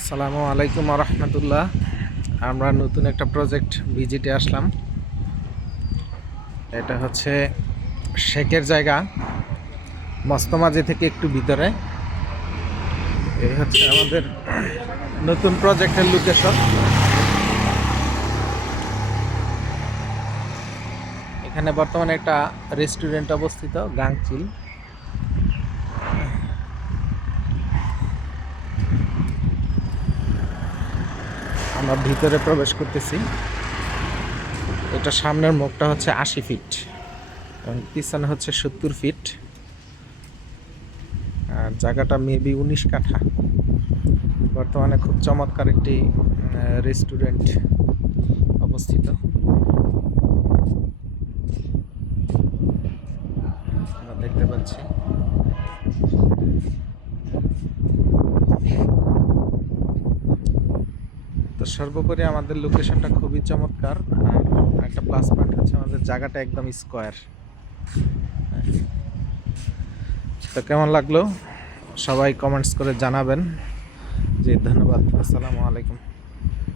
আসসালামু আলাইকুম রহমতুল্লাহ। আমরা নতুন একটা প্রজেক্ট ভিজিটে আসলাম। এটা হচ্ছে শেখের জায়গা, মস্তমাজি থেকে একটু ভিতরে। এই হচ্ছে আমাদের নতুন প্রজেক্টের লোকেশন। এখানে বর্তমানে একটা রেস্টুরেন্ট অবস্থিত, গাংচিল। আমরা ভিতরে প্রবেশ করতেছি। এটা সামনের মুখটা হচ্ছে ৮০ ফিট এবং পিছনে হচ্ছে ৭০ ফিট। আর জায়গাটা মেবি ১৯ কাঠা। বর্তমানে খুব চমৎকার একটি রেস্টুরেন্ট অবস্থিত। আমরা দেখতে পাচ্ছি। তো সর্বোপরি আমাদের লোকেশনটা খুবই চমৎকার। আর একটা প্লাস পয়েন্ট হচ্ছে আমাদের জায়গাটা একদম স্কোয়ার। তো কেমন লাগলো সবাই কমেন্টস করে জানাবেন। জি ধন্যবাদ। আসসালামু আলাইকুম।